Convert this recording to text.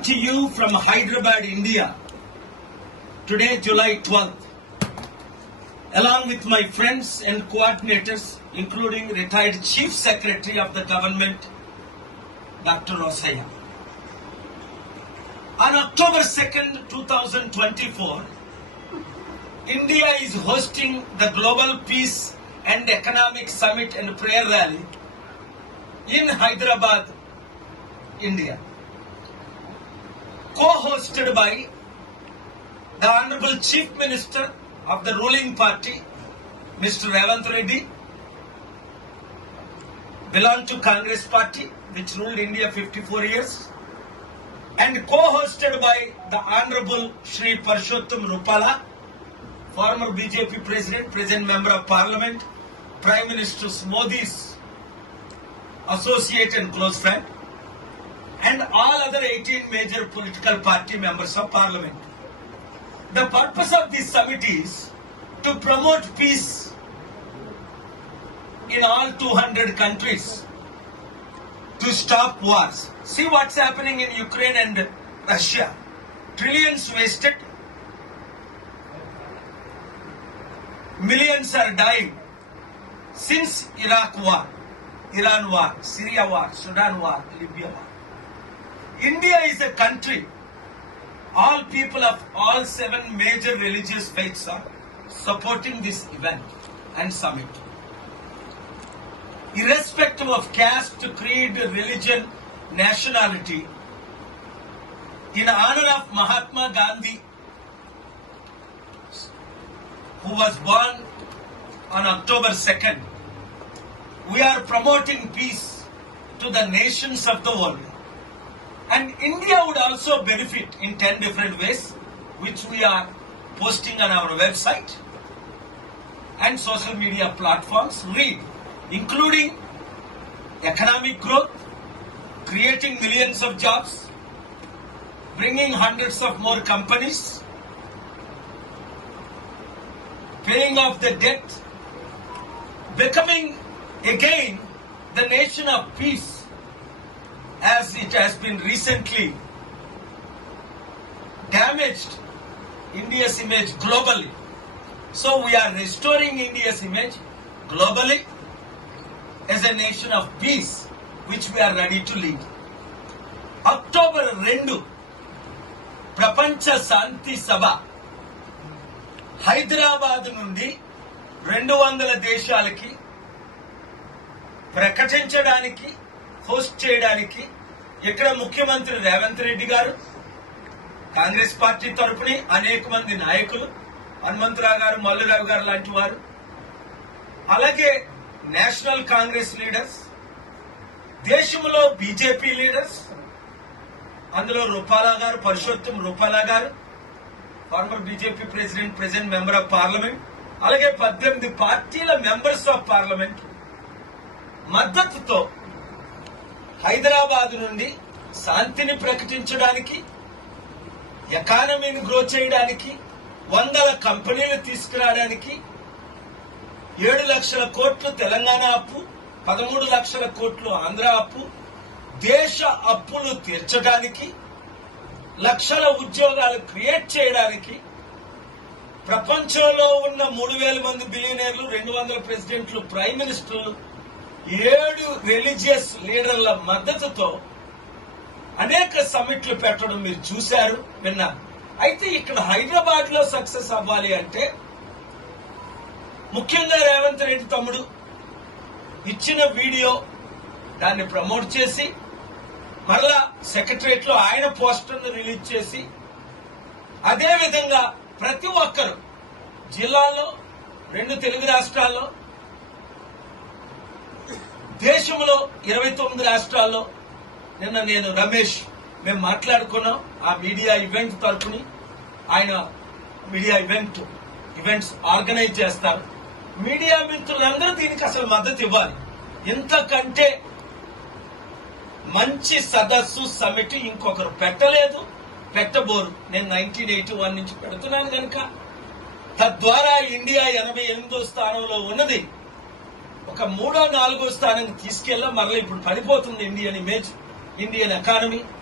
Coming to you from Hyderabad, India, today July 12th, along with my friends and coordinators, including retired Chief Secretary of the government, Dr. Rosaya. On October 2nd, 2024, India is hosting the Global Peace and Economic Summit and Prayer Rally in Hyderabad, India, co-hosted by the Honorable Chief Minister of the ruling party, Mr. Revant Reddy, belonged to Congress party, which ruled India 54 years, and co-hosted by the Honorable Shri Parshottam Rupala, former BJP President, present Member of Parliament, Prime Minister Modi's associate and close friend, and all other 18 major political party members of Parliament. The purpose of this summit is to promote peace in all 200 countries, to stop wars. See what's happening in Ukraine and Russia. Trillions wasted, millions are dying since Iraq war, Iran war, Syria war, Sudan war, Libya war. India is a country, all people of all 7 major religious faiths are supporting this event and summit. Irrespective of caste, creed, religion, nationality, in honor of Mahatma Gandhi, who was born on October 2nd, we are promoting peace to the nations of the world. And India would also benefit in 10 different ways, which we are posting on our website and social media platforms. Read, including economic growth, creating millions of jobs, bringing hundreds of more companies, paying off the debt, becoming again the nation of peace, as it has been recently damaged India's image globally. So we are restoring India's image globally as a nation of peace, which we are ready to lead. October 2, ప్రపంచ శాంతి సభ హైదరాబాద్ నుండి 200 దేశాలకి ప్రకటించడానికి, హోస్ట్ చేయడానికి ఇక్కడ ముఖ్యమంత్రి రేవంత్ రెడ్డి గారు, కాంగ్రెస్ పార్టీ తరపుని అనేక మంది నాయకులు, హనుమంతరావు గారు, మల్లురావు గారు లాంటి వారు, అలాగే నేషనల్ కాంగ్రెస్ లీడర్స్, దేశంలో బీజేపీ లీడర్స్, అందులో రూపాలా గారు, పరుషోత్తం రూపాలా గారు, former BJP president, present member of parliament, అలాగే 18 పార్టీల మెంబర్స్ ఆఫ్ పార్లమెంట్ మద్దతుతో హైదరాబాద్ నుండి శాంతిని ప్రకటించడానికి, ఎకానమీని గ్రో చేయడానికి, 100 కంపెనీలు తీసుకురావడానికి, 7 లక్షల కోట్లు తెలంగాణ అప్పు, 13 లక్షల కోట్లు ఆంధ్ర అప్పు, దేశ అప్పులు తీర్చడానికి, లక్షల ఉద్యోగాలు క్రియేట్ చేయడానికి, ప్రపంచంలో ఉన్న 3000 మంది బిలియనీర్లు, 200 ప్రెసిడెంట్లు, ప్రైమ్ మినిస్టర్లు, 7 రిలీజియస్ లీడర్ల మద్దతుతో అనేక సమ్మిట్లు పెట్టడం మీరు చూశారు, విన్నారు. అయితే ఇక్కడ హైదరాబాద్ లో సక్సెస్ అవ్వాలి అంటే ముఖ్యంగా రేవంత్ రెడ్డి తమ్ముడు ఇచ్చిన వీడియో దాన్ని ప్రమోట్ చేసి, మరలా సెక్రటరియట్ లో ఆయన పోస్టర్ ను రిలీజ్ చేసి, అదే విధంగా ప్రతి ఒక్కరు జిల్లాలో, 2 తెలుగు రాష్ట్రాల్లో, దేశంలో 29 రాష్ట్రాల్లో, నిన్న నేను రమేష్ మేము మాట్లాడుకున్నాం. ఆ మీడియా ఈవెంట్ తరపుని ఆయన మీడియా ఈవెంట్స్ ఆర్గనైజ్ చేస్తారు. మీడియా మిత్రులందరూ దీనికి అసలు మద్దతు ఇవ్వాలి. ఇంతకంటే మంచి సదస్సు, సమిట్ ఇంకొకరు పెట్టలేదు, పెట్టబోరు. నేను 1981 నుంచి పెడుతున్నాను కనుక తద్వారా ఇండియా 88వ స్థానంలో ఉన్నది ఒక 3వ 4వ స్థానానికి తీసుకెళ్ళ మరలా ఇప్పుడు పడిపోతుంది ఇండియన్ ఇమేజ్, ఇండియన్ ఎకానమీ.